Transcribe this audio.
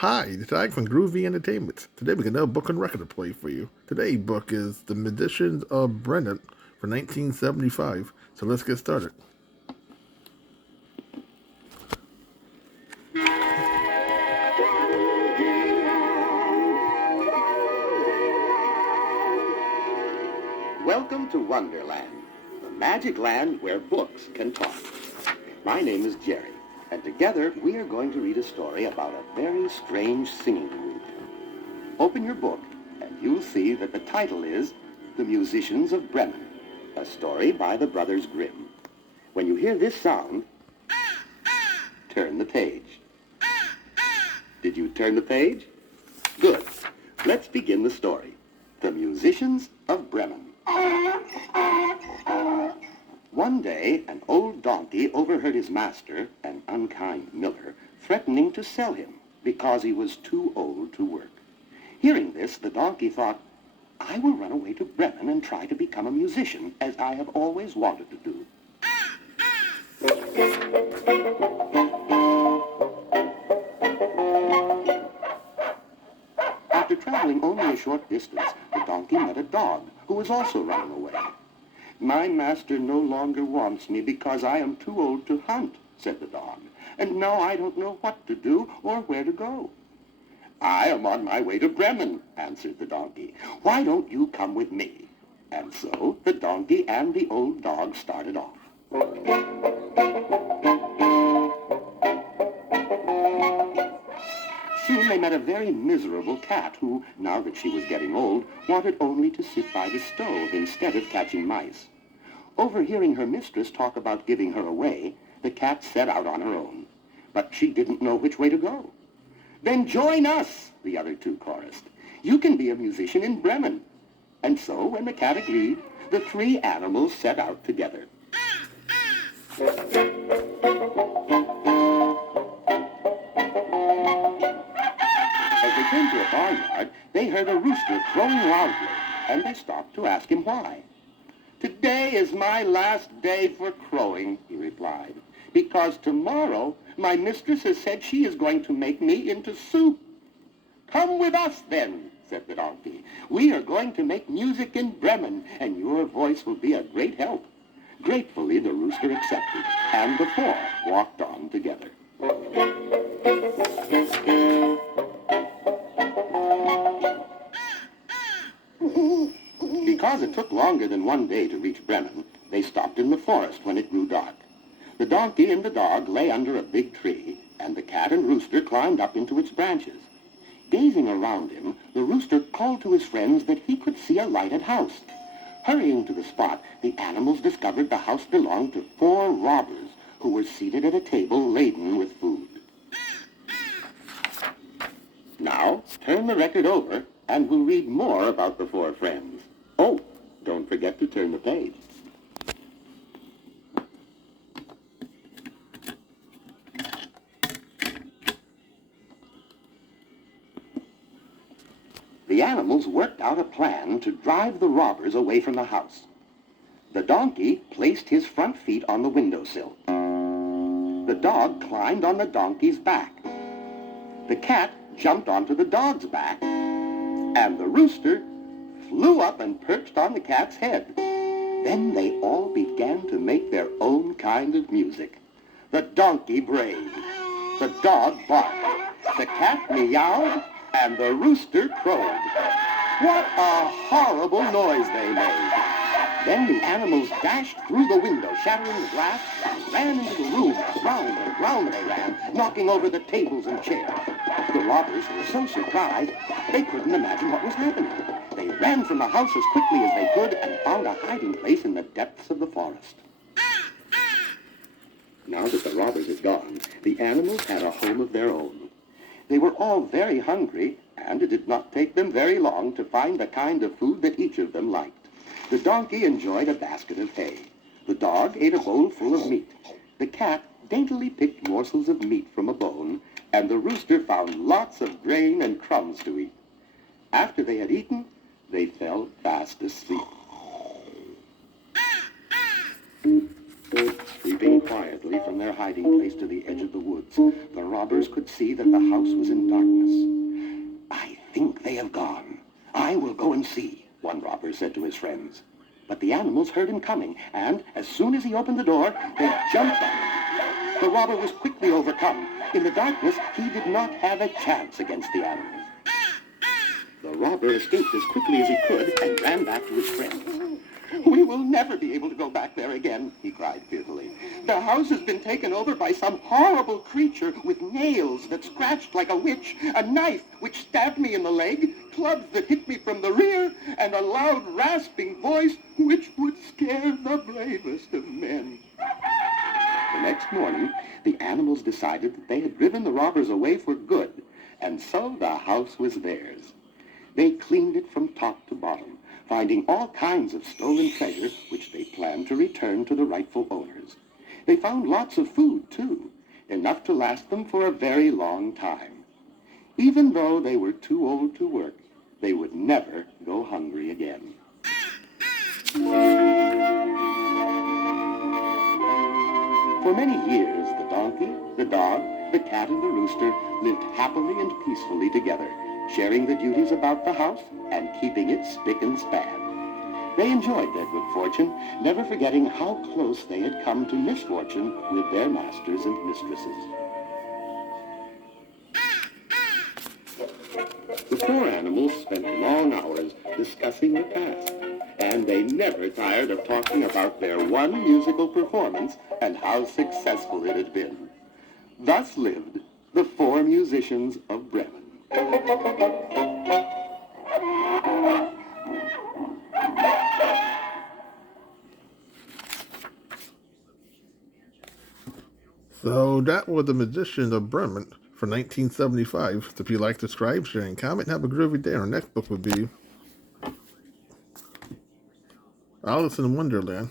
Hi, it's Ike from Groovy Entertainment. Today we got another book on record to play for you. Today's book is The Magicians of Bremen for 1975. So let's get started. Welcome to Wonderland, the magic land where books can talk. My name is Jerry, and together we are going to read a story about a very strange singing group. Open your book, and you'll see that the title is The Musicians of Bremen, a story by the Brothers Grimm. When you hear this sound, turn the page. Did you turn the page? Good. Let's begin the story. The Musicians of Bremen. One day, an old donkey overheard his master, an unkind miller, threatening to sell him because he was too old to work. Hearing this, the donkey thought, I will run away to Bremen and try to become a musician, as I have always wanted to do. After traveling only a short distance, the donkey met a dog who was also running away. My master no longer wants me because I am too old to hunt, said the dog, and now I don't know what to do or where to go. I am on my way to Bremen, answered the donkey. Why don't you come with me? And so the donkey and the old dog started off. Soon they met a very miserable cat who, now that she was getting old, wanted only to sit by the stove instead of catching mice. Overhearing her mistress talk about giving her away, the cat set out on her own. But she didn't know which way to go. Then join us, the other two chorused. You can be a musician in Bremen. And so, when the cat agreed, the three animals set out together. As they came to a barnyard, they heard a rooster crowing loudly, and they stopped to ask him why. Today is my last day for crowing, he replied, because tomorrow my mistress has said she is going to make me into soup. Come with us, then, said the donkey. We are going to make music in Bremen, and your voice will be a great help. Gratefully, the rooster accepted, and the four walked on together. Because it took longer than one day to reach Bremen, they stopped in the forest when it grew dark. The donkey and the dog lay under a big tree, and the cat and rooster climbed up into its branches. Gazing around him, the rooster called to his friends that he could see a lighted house. Hurrying to the spot, the animals discovered the house belonged to four robbers who were seated at a table laden with food. Now, turn the record over, and we'll read more about the four friends. Oh, don't forget to turn the page. The animals worked out a plan to drive the robbers away from the house. The donkey placed his front feet on the windowsill. The dog climbed on the donkey's back. The cat jumped onto the dog's back. And the rooster flew up and perched on the cat's head. Then they all began to make their own kind of music. The donkey brayed. The dog barked. The cat meowed. And the rooster crowed. What a horrible noise they made. Then the animals dashed through the window, shattering the glass, and ran into the room. Round and round they ran, knocking over the tables and chairs. The robbers were so surprised, they couldn't imagine what was happening. They ran from the house as quickly as they could and found a hiding place in the depths of the forest. Now that the robbers had gone, the animals had a home of their own. They were all very hungry, and it did not take them very long to find the kind of food that each of them liked. The donkey enjoyed a basket of hay. The dog ate a bowl full of meat. The cat daintily picked morsels of meat from a bone, and the rooster found lots of grain and crumbs to eat. After they had eaten, they fell fast asleep. Sleeping quietly quickly from their hiding place to the edge of the woods. The robbers could see that the house was in darkness. "I think they have gone. I will go and see," one robber said to his friends. But the animals heard him coming, and as soon as he opened the door, they jumped on him. The robber was quickly overcome. In the darkness, he did not have a chance against the animals. The robber escaped as quickly as he could and ran back to his friends. "We will never be able to go back there again," he cried fearfully. "The house has been taken over by some horrible creature with nails that scratched like a witch, a knife which stabbed me in the leg, clubs that hit me from the rear, and a loud rasping voice which would scare the bravest of men." The next morning, the animals decided that they had driven the robbers away for good, and so the house was theirs. They cleaned it from top to bottom, finding all kinds of stolen treasure which they planned to return to the rightful owners. They found lots of food, too, enough to last them for a very long time. Even though they were too old to work, they would never go hungry again. For many years, the donkey, the dog, the cat, and the rooster lived happily and peacefully together, sharing the duties about the house and keeping it spick and span. They enjoyed their good fortune, never forgetting how close they had come to misfortune with their masters and mistresses. The poor animals spent long hours discussing the past, and they never tired of talking about their one musical performance and how successful it had been. Thus lived the four musicians of Bremen. So that was The Magician of Bremen for 1975. So if you like, subscribe, share, and comment, and have a groovy day. Our next book would be Alice in Wonderland.